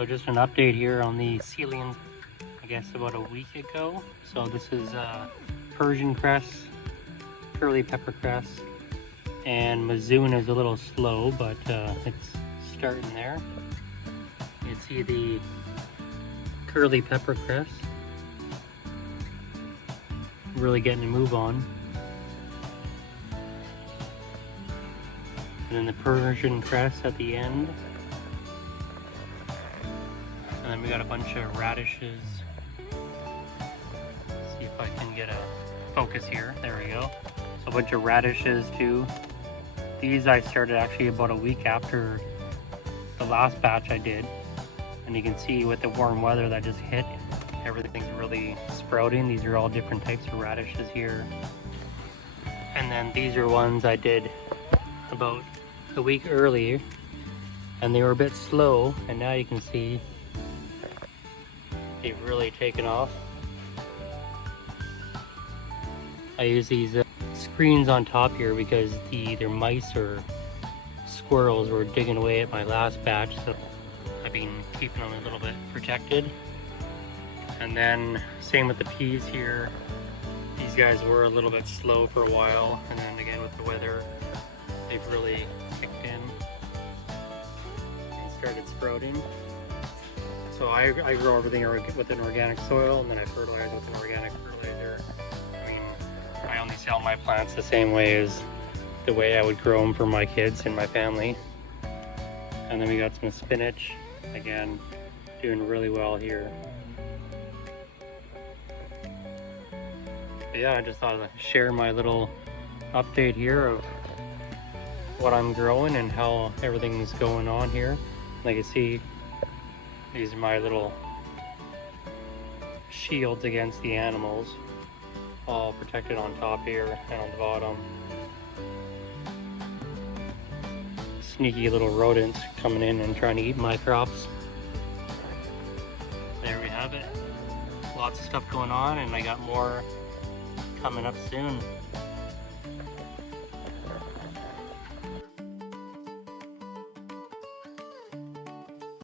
So just an update here on the seedlings, I guess about a week ago. So this is Persian cress, curly pepper cress, and Mizuna is a little slow, but it's starting there. You can see the curly pepper cress really getting a move on. And then the Persian cress at the end. And then we got a bunch of radishes. See if I can get a focus here. There we go. So a bunch of radishes too. These I started actually about a week after the last batch I did. And you can see with the warm weather that just hit, everything's really sprouting. These are all different types of radishes here. And then these are ones I did about a week earlier, and they were a bit slow, and now you can see they've really taken off. I use these screens on top here because either mice or squirrels were digging away at my last batch, so I've been keeping them a little bit protected. And then same with the peas here. These guys were a little bit slow for a while, and then again with the weather, they've really kicked in and started sprouting. So I grow everything with an organic soil, and then I fertilize with an organic fertilizer. I mean, I only sell my plants the same way as the way I would grow them for my kids and my family. And then we got some spinach, again, doing really well here. But yeah, I just thought I'd share my little update here of what I'm growing and how everything's going on here. Like you see, these are my little shields against the animals, all protected on top here and on the bottom. Sneaky little rodents coming in and trying to eat my crops. There we have it. Lots of stuff going on, and I got more coming up soon.